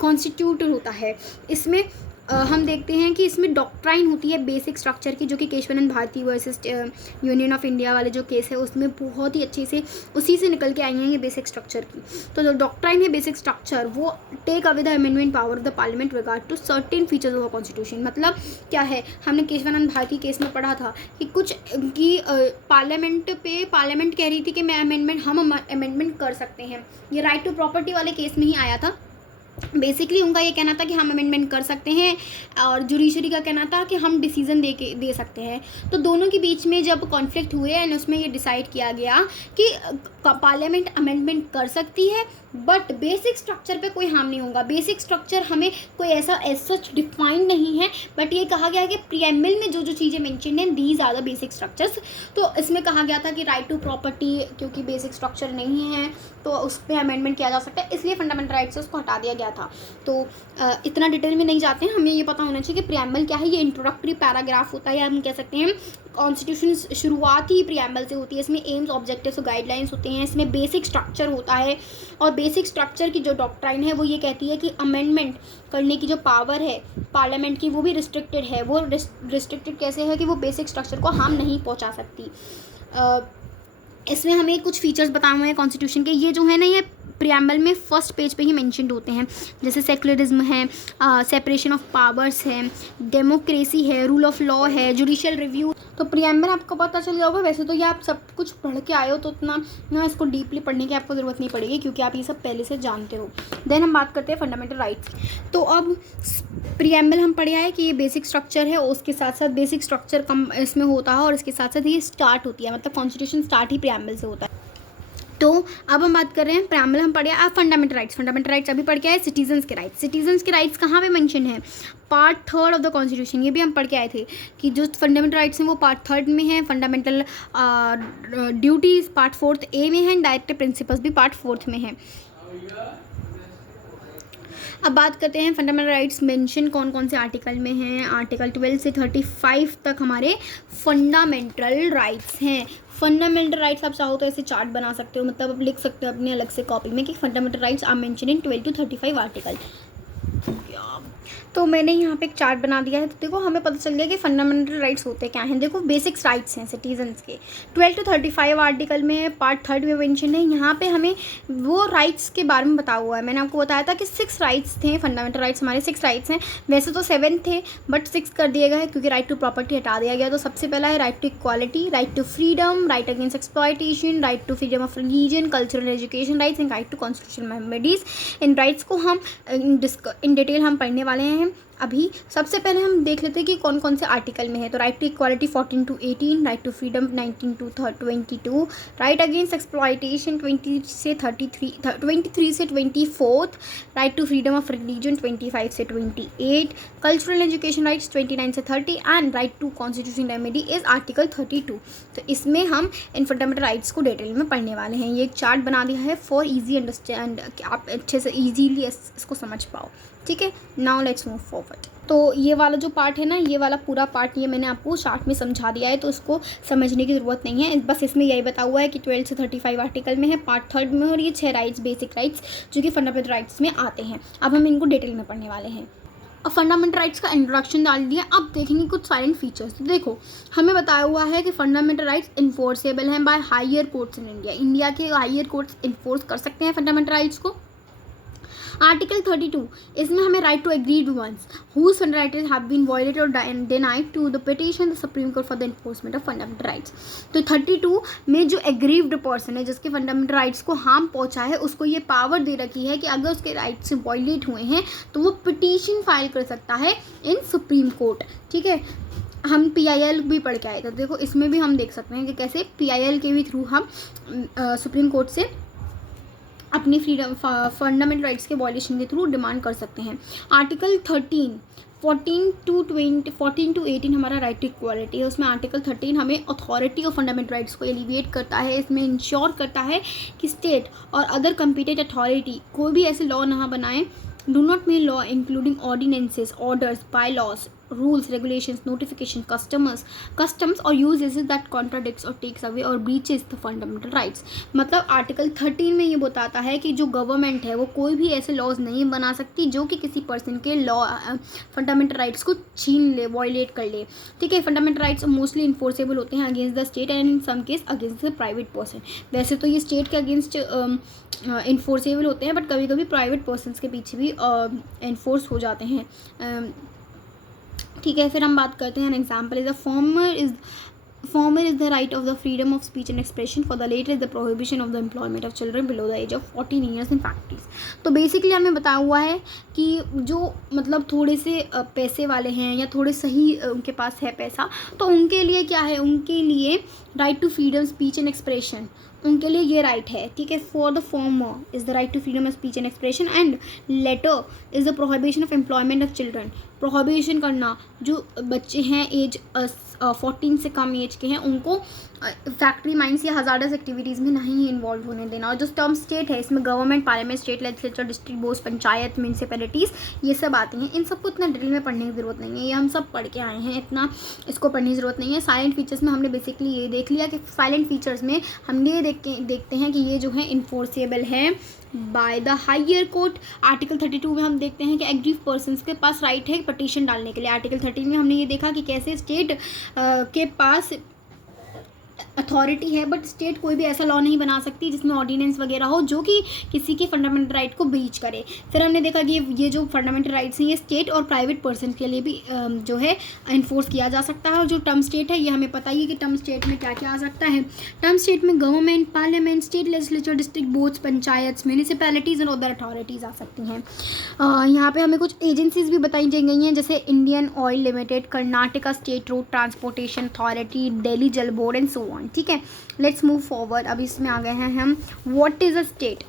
कॉन्स्टिट्यूट होता है, इसमें हम देखते हैं कि इसमें डॉक्ट्राइन होती है बेसिक स्ट्रक्चर की, जो कि Kesavananda Bharati versus Union of India वाले जो केस है उसमें बहुत ही अच्छे से उसी से निकल के आई हैं ये बेसिक स्ट्रक्चर की। तो जो डॉक्ट्राइन है बेसिक स्ट्रक्चर, वो take away the amendment power of the parliament regard to certain features of constitution. मतलब क्या है, हमने केशवानंद भारती केस में पढ़ा था कि कुछ की पार्लियामेंट कह रही थी कि हम अमेंडमेंट कर सकते हैं। ये राइट टू प्रॉपर्टी वाले केस में ही आया था। बेसिकली उनका ये कहना था कि हम अमेंडमेंट कर सकते हैं, और जुडिशरी का कहना था कि हम डिसीजन दे सकते हैं। तो दोनों के बीच में जब कॉन्फ्लिक्ट हुए एंड उसमें ये डिसाइड किया गया कि पार्लियामेंट अमेंडमेंट कर सकती है, बट बेसिक स्ट्रक्चर पे कोई हार्म नहीं होगा। बेसिक स्ट्रक्चर हमें कोई ऐसा एज सच डिफाइंड नहीं है, बट ये कहा गया है कि प्रीएम्बल में जो जो चीज़ें मेंशन हैं these are the basic structures. तो इसमें कहा गया था कि राइट टू प्रॉपर्टी क्योंकि बेसिक स्ट्रक्चर नहीं है तो उस पर अमेंडमेंट किया जा सकता है, इसलिए फंडामेंटल राइट्स से उसको हटा दिया गया था। तो इतना डिटेल में नहीं जाते हैं, हमें ये पता होना चाहिए कि प्रीएम्बल क्या है। ये इंट्रोडक्टरी पैराग्राफ होता है, या हम कह सकते हैं कॉन्स्टिट्यूशन शुरुआत ही प्रीएम्बल से होती है। इसमें एम्स, ऑब्जेक्टिव्स और गाइडलाइंस होते हैं, इसमें बेसिक स्ट्रक्चर होता है, और बेसिक स्ट्रक्चर की जो डॉक्ट्राइन है वो ये कहती है कि अमेंडमेंट करने की जो पावर है पार्लियामेंट की वो भी रिस्ट्रिक्टेड है। वो रिस्ट्रिक्टेड कैसे है कि वो बेसिक स्ट्रक्चर को हार्म नहीं पहुंचा सकती। इसमें हमें कुछ फीचर्स बताए हुए हैं कॉन्स्टिट्यूशन के, ये जो है ना ये प्रीएम्बल में फर्स्ट पेज पे ही मेंशन्ड होते हैं, जैसे सेक्युलरिज्म है, सेपरेशन ऑफ पावर्स है, डेमोक्रेसी है, रूल ऑफ लॉ है, जुडिशियल रिव्यू। तो प्रीएम्बल आपको पता चल गया होगा। वैसे तो ये आप सब कुछ पढ़ के आए हो तो उतना ना इसको डीपली पढ़ने की आपको ज़रूरत नहीं पड़ेगी, क्योंकि आप ये सब पहले से जानते हो। देन हम बात करते हैं फंडामेंटल राइट्स। तो अब प्रीएम्बल हम पढ़े आए कि ये बेसिक स्ट्रक्चर है, और उसके साथ साथ बेसिक स्ट्रक्चर कम इसमें होता है, और इसके साथ साथ ये स्टार्ट होती है, मतलब कॉन्स्टिट्यूशन स्टार्ट ही प्रीएम्बल से होता है। तो अब हम बात कर रहे हैं प्रीएम्बल हम पढ़े। अब फंडामेंटल राइट्स अभी पढ़ के आए। सिटीजन्स के राइट्स कहाँ पे मेंशन है? Part 3 of the constitution. ये भी हम पढ़ के आए थे कि जो फंडामेंटल राइट्स हैं वो पार्ट 3 में है, फंडामेंटल ड्यूटीज़ पार्ट 4 ए में है, डायरेक्टिव प्रिंसिपल्स भी पार्ट 4 में है। अब बात करते हैं फंडामेंटल राइट्स मेंशन कौन कौन से आर्टिकल में हैं। आर्टिकल 12 से 35 तक हमारे फंडामेंटल राइट्स हैं। फंडामेंटल राइट्स आप चाहो तो ऐसे चार्ट बना सकते हो, मतलब आप लिख सकते हो अपने अलग से कॉपी में कि fundamental rights are mention in 12 to 35 article. तो मैंने यहाँ पे एक चार्ट बना दिया है। तो देखो हमें पता चल गया कि फंडामेंटल राइट्स होते क्या हैं। देखो बेसिक राइट्स हैं सिटीजन्स के, 12 to 35 आर्टिकल में पार्ट 3 में मेंशन है। यहाँ पे हमें वो राइट्स के बारे में बताया हुआ है। मैंने आपको बताया था कि 6 राइट्स थे, फंडामेंटल राइट्स हमारे 6 राइट्स हैं। वैसे तो 7 थे बट 6 कर दिए गए क्योंकि राइट टू प्रॉपर्टी हटा दिया गया। तो सबसे पहला है right to equality, right to freedom, right against exploitation, right to freedom of religion, cultural education rights and right to constitutional remedies. इन राइट्स को हम इन डिटेल हम पढ़ने वाले हैं। अभी सबसे पहले हम देख लेते हैं कि कौन कौन से आर्टिकल में है। तो right to equality 14 to 18, right to freedom 19 to 22, right against exploitation 23 से 24, right to freedom of religion 25 से 28, कल्चरल एजुकेशन राइट्स 29 से 30 and right to constitutional remedy is article 32। तो इसमें हम इन फंडामेंटल राइट्स को डिटेल में पढ़ने वाले हैं। ये एक चार्ट बना दिया है फॉर इजी अंडरस्टैंड, कि आप अच्छे से ईजीली इसको समझ पाओ। ठीक है, नाउ लेट्स मूव फॉरवर्ड। तो ये वाला जो पार्ट है ना, ये वाला पूरा पार्ट ये मैंने आपको चार्ट में समझा दिया है, तो इसको समझने की ज़रूरत नहीं है। बस इसमें यही बता हुआ है कि 12 से 35 आर्टिकल में है, पार्ट 3 में, और ये 6 राइट्स बेसिक राइट्स जो कि फंडामेंटल राइट्स में आते हैं। अब हम इनको डिटेल में पढ़ने वाले हैं। अब फंडामेंटल राइट्स का इंट्रोडक्शन डाल दिया। अब देखेंगे कुछ साइलेंट फीचर्स। तो देखो हमें बताया हुआ है कि फंडामेंटल राइट्स इन्फोर्सेबल हैं by higher courts in India. India के हायर कोर्ट्स इन्फोर्स कर सकते हैं फंडामेंटल राइट्स को। आर्टिकल 32 इसमें हमें right to aggrieved ones whose fundamental rights have been violated और denied to the petition the supreme court for the enforcement of fundamental rights. तो 32 में जो एग्रीव्ड पर्सन है जिसके फंडामेंटल राइट्स को हार्म पहुंचा है, उसको ये पावर दे रखी है कि अगर उसके राइट्स वायलेट हुए हैं तो वो पिटीशन फाइल कर सकता है इन सुप्रीम कोर्ट। ठीक है, हम PIL भी पढ़ के आए थे। देखो इसमें भी हम देख सकते हैं कि कैसे PIL के भी थ्रू हम सुप्रीम कोर्ट से अपनी फ्रीडम फंडामेंटल राइट्स के वॉयलेशन के थ्रू डिमांड कर सकते हैं। आर्टिकल 14 to 18 हमारा राइट टू इक्वालिटी है। उसमें आर्टिकल 13 हमें अथॉरिटी ऑफ फंडामेंटल राइट्स को एलिवेट करता है। इसमें इंश्योर करता है कि स्टेट और अदर कंपीटेंट अथॉरिटी कोई भी ऐसे लॉ ना बनाए, do not make law including ordinances, orders, bylaws rules, regulations, notification, customs or uses that contradicts or takes away or breaches the fundamental rights. मतलब आर्टिकल 13 में ये बताता है कि जो गवर्नमेंट है वो कोई भी ऐसे लॉज नहीं बना सकती जो कि किसी पर्सन के लॉ फंडामेंटल राइट्स को छीन ले, वॉयलेट कर ले. ठीक है. फंडामेंटल राइट्स मोस्टली इन्फोर्सेबल होते हैं against the state and in some case against the private person. वैसे तो ये स्टेट के अगेंस्ट इन्फोर्सेबल होते हैं, बट कभी कभी प्राइवेट पर्सनस के पीछे भी इन्फोर्स हो जाते हैं. ठीक है. फिर हम बात करते हैं an example is former is the right of the freedom of speech and expression. For the later is the prohibition of the employment of children below the age of 14 years in factories. तो basically हमें बताया हुआ है कि जो मतलब थोड़े से पैसे वाले हैं या थोड़े सही उनके पास है पैसा, तो उनके लिए क्या है, उनके लिए right to freedom speech and expression, उनके लिए ये राइट है. ठीक है. For the former is the right to freedom of speech and expression and latter is the prohibition of employment of children. Prohibition करना, जो बच्चे हैं एज 14 से कम एज के हैं उनको फैक्ट्री माइंस या हजार्डस एक्टिविटीज़ में नहीं इन्वॉल्व होने देना. और जो टर्म स्टेट है इसमें government, parliament, state legislature, district boards, panchayat, municipalities, ये सब आती हैं. इन सबको इतना डिटेल में पढ़ने की ज़रूरत नहीं है, ये हम सब पढ़ के आए हैं, इतना इसको पढ़ने की ज़रूरत नहीं है. साइलेंट फीचर्स में हमने बेसिकली ये देख लिया कि साइलेंट फीचर्स में हम ये देखते हैं कि ये जो है इन्फोर्सेबल है by the higher court. Article 32 में हम देखते हैं कि एग्रीव पर्सन्स के पास राइट है पटिशन डालने के लिए. आर्टिकल 13 में हमने ये देखा कि कैसे स्टेट के पास अथॉरिटी है, बट स्टेट कोई भी ऐसा लॉ नहीं बना सकती जिसमें ऑर्डिनेंस वगैरह हो जो कि किसी के फंडामेंटल राइट को ब्रीच करे. फिर हमने देखा कि ये जो फंडामेंटल राइट्स हैं ये स्टेट और प्राइवेट पर्सन के लिए भी जो है इन्फोर्स किया जा सकता है. और जो टर्म स्टेट है ये हमें पता ही है कि टर्म स्टेट में क्या क्या आ सकता है. टर्म स्टेट में government, parliament, state legislature, district boards, panchayat, municipalities and other authorities आ सकती हैं. यहाँ पे हमें कुछ एजेंसीज भी बताई गई हैं जैसे Indian oil limited, Karnataka state road transportation authority, Delhi जल बोर्ड एंड सो ऑन. ठीक है. Let's move forward. अब इसमें आ गए हैं हम व्हाट इज़ अ स्टेट.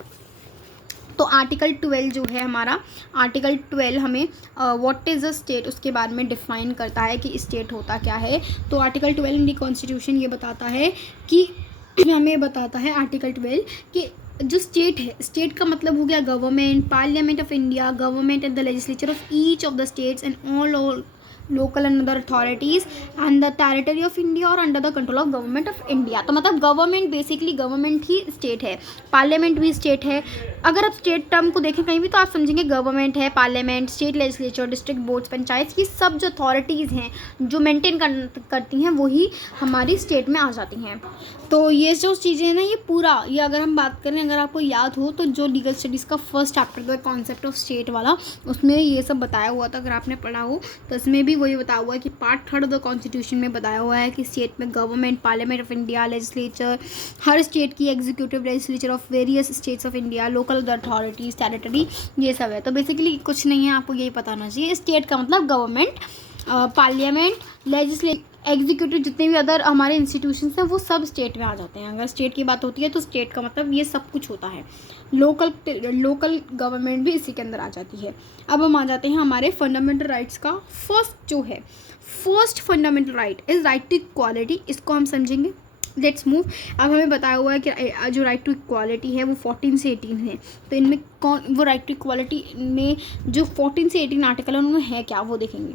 तो आर्टिकल 12 जो है हमारा, आर्टिकल 12 हमें व्हाट इज़ अ स्टेट उसके बारे में डिफाइन करता है कि स्टेट होता क्या है. तो आर्टिकल 12 इंडियन कॉन्स्टिट्यूशन ये बताता है कि हमें बताता है आर्टिकल 12 कि जो स्टेट है, स्टेट का मतलब हो गया government, parliament of India, government and the legislature of each of the states and all local and other authorities and the territory of India और under the control of government of India. तो मतलब government basically government ही state है, parliament भी state है. अगर आप state term को देखें कहीं भी तो आप समझेंगे गवर्नमेंट है, parliament, state legislature, district boards, panchayat, ये सब जो अथॉरिटीज़ हैं जो मेंटेन करती हैं वही हमारी स्टेट में आ जाती हैं. तो ये जो चीज़ें हैं ना ये पूरा, ये अगर हम बात करें, अगर आपको याद हो तो जो लीगल स्टडीज़ का first chapter the concept of state वाला, उसमें ये सब बताया हुआ था. अगर आपने पढ़ा हो तो इसमें भी वही बताया हुआ है कि पार्ट 3 ऑफ द कॉन्स्टिट्यूशन में बताया हुआ है कि स्टेट में government, parliament of India, legislature, हर स्टेट की executive legislature of various states of India, local authorities, territory, ये सब है. तो बेसिकली कुछ नहीं है, आपको यही पता होना चाहिए. स्टेट का मतलब गवर्नमेंट, पार्लियामेंट, लेजिस्लेचर, एग्जीक्यूटिव, जितने भी अदर हमारे इंस्टीट्यूशंस हैं वो सब स्टेट में आ जाते हैं. अगर स्टेट की बात होती है तो स्टेट का मतलब ये सब कुछ होता है. लोकल गवर्नमेंट भी इसी के अंदर आ जाती है. अब हम आ जाते हैं हमारे फंडामेंटल राइट्स का. First fundamental right is right to equality. इसको हम समझेंगे. Let's move. अब हमें बताया हुआ है कि जो राइट टू इक्वालिटी है वो 14 से 18 है. तो इनमें कौन वो राइट टू इक्वालिटी में जो 14 से 18 आर्टिकल है उनमें है क्या वो देखेंगे.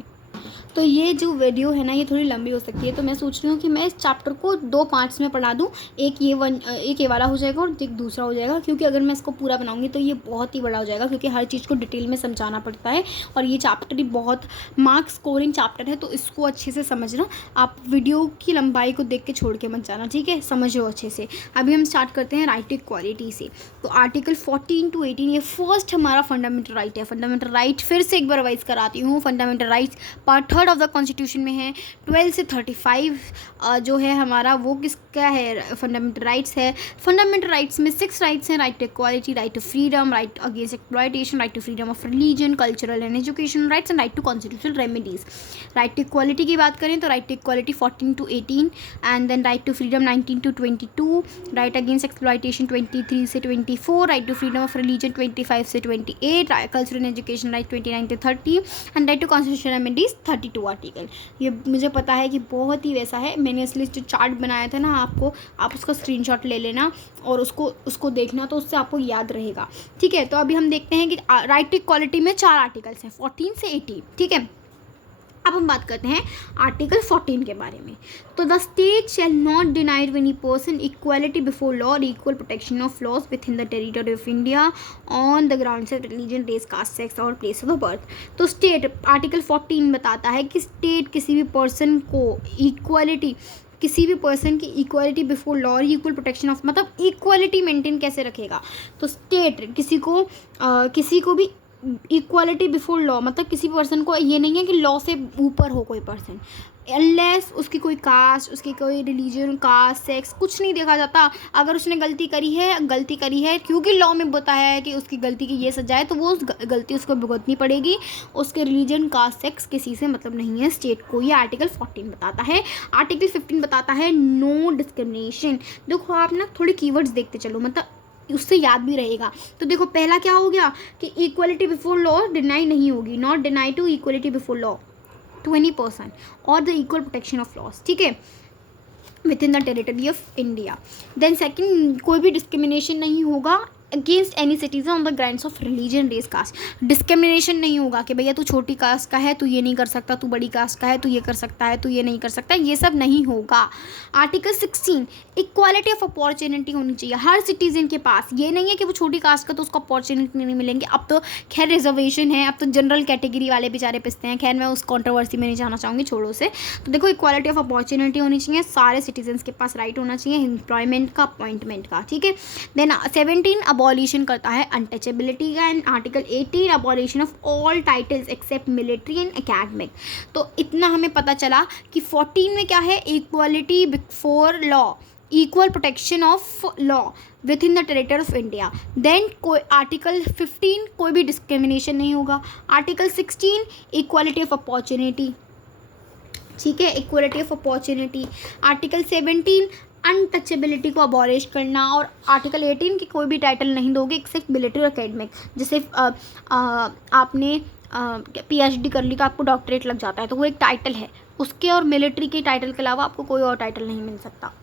तो ये जो वीडियो है ना ये थोड़ी लंबी हो सकती है, तो मैं सोच रही हूँ कि मैं इस चैप्टर को 2 पार्ट्स में पढ़ा दूँ. एक ये वाला हो जाएगा और एक दूसरा हो जाएगा, क्योंकि अगर मैं इसको पूरा बनाऊँगी तो ये बहुत ही बड़ा हो जाएगा, क्योंकि हर चीज़ को डिटेल में समझाना पड़ता है. और ये चैप्टर ही बहुत मार्क्स स्कोरिंग चैप्टर है, तो इसको अच्छे से समझना. आप वीडियो की लंबाई को देख के छोड़ के मत जाना, ठीक है. समझो अच्छे से. अभी हम स्टार्ट करते हैं राइट टू इक्वालिटी से. तो आर्टिकल 14 to 18 ये फर्स्ट हमारा फंडामेंटल राइट है. फंडामेंटल राइट फिर से एक बार रिवाइज कराती हूँ. Fundamental rights part 3 of the constitution में है. 12 से 35 जो है हमारा वो किसका है, फंडामेंटल राइट्स है. फंडामेंटल राइट्स में 6 राइट्स हैं. Right to equality, right to freedom, right against exploitation, right to freedom of religion, cultural and education rights and right to constitutional remedies. Right to equality की बात करें तो right to equality 14 to 18 and then right to freedom 19 to 22, right against exploitation 23 से 24, right to freedom of religion 25 से 28, cultural and education right 29 to 30 and right to constitutional remedies 32 article. ये मुझे पता है कि बहुत ही वैसा है. मैंने इसलिए जो चार्ट बनाया था ना आप उसका स्क्रीनशॉट ले लेना और उसको देखना, तो उससे आपको याद रहेगा, ठीक है. तो अभी हम देखते हैं कि राइट टू इक्वालिटी में 4 आर्टिकल्स हैं 14 से 80, ठीक है. अब हम बात करते हैं आर्टिकल 14 के बारे में। तो the state shall not deny to any person equality before law और equal protection of laws within the territory of India on the grounds of religion, race, caste, sex और प्लेस ऑफ बर्थ। तो state article 14 बताता है कि state किसी भी person को equality, किसी भी पर्सन की इक्वालिटी बिफोर लॉ और इक्वल प्रोटेक्शन ऑफ, मतलब इक्वालिटी मेंटेन कैसे रखेगा। तो स्टेट किसी को भी इक्वालिटी बिफोर लॉ, मतलब किसी पर्सन को ये नहीं है कि लॉ से ऊपर हो कोई पर्सन, अनलेस उसकी कोई कास्ट, उसकी कोई रिलीजन, कास्ट, सेक्स कुछ नहीं देखा जाता। अगर उसने गलती करी है क्योंकि लॉ में बताया है कि उसकी गलती की ये सजा है, तो वो उस गलती उसको भुगतनी पड़ेगी। उसके रिलीजन, कास्ट, सेक्स किसी से मतलब नहीं है स्टेट को। ये आर्टिकल 14 बताता है। आर्टिकल 15 बताता है नो डिस्क्रिमिनेशन। देखो आप ना थोड़े कीवर्ड्स देखते चलो, मतलब उससे याद भी रहेगा। तो देखो पहला क्या हो गया कि इक्वलिटी बिफोर लॉ डिनाई नहीं होगी, not deny to equality before law to any person और the equal protection of laws, ठीक है, within the territory of India. Then second, कोई भी डिस्क्रिमिनेशन नहीं होगा against any citizen on the grounds of religion, race, caste. Discrimination नहीं होगा कि भैया तू छोटी कास्ट का है, तू ये नहीं कर सकता, तू बड़ी कास्ट का है, तू ये कर सकता है, तू ये नहीं कर सकता, ये सब नहीं होगा। आर्टिकल 16, इक्वालिटी ऑफ अपॉर्चुनिटी होनी चाहिए हर सिटीजन के पास। ये नहीं है कि वो छोटी कास्ट का तो उसको अपॉर्चुनिटी नहीं मिलेंगे। अब तो खैर रिजर्वेशन है, अब तो जनरल कैटेगरी वाले बेचारे पिसते हैं। खैर मैं उस कॉन्ट्रोवर्सी में नहीं जाना चाहूँगी, छोड़ो उसे। तो देखो इक्वालिटी ऑफ अपॉर्चुनिटी होनी चाहिए, सारे सिटीजन्स के पास राइट होना चाहिए एम्प्लॉयमेंट का, अपॉइंटमेंट का, ठीक है। देन 17 अबॉलिशन करता है अनटचेबिलिटी का। And article 18 abolition of all titles except military and academic. तो इतना हमें पता चला कि 14 में क्या है, equality before law, equal protection of law within the territory of India. Then कोई आर्टिकल 15 कोई भी डिस्क्रिमिनेशन नहीं होगा। आर्टिकल 16 इक्वालिटी ऑफ अपॉर्चुनिटी, ठीक है, equality of opportunity. Article 17 untouchability को अबॉलिश करना। और आर्टिकल 18 की कोई भी टाइटल नहीं दोगे एक्सेप्ट मिलिट्री और एकेडमिक। जैसे आपने PhD कर ली तो आपको डॉक्टरेट लग जाता है, तो वो एक टाइटल है, उसके और मिलिट्री के टाइटल के अलावा आपको कोई और टाइटल नहीं मिल सकता।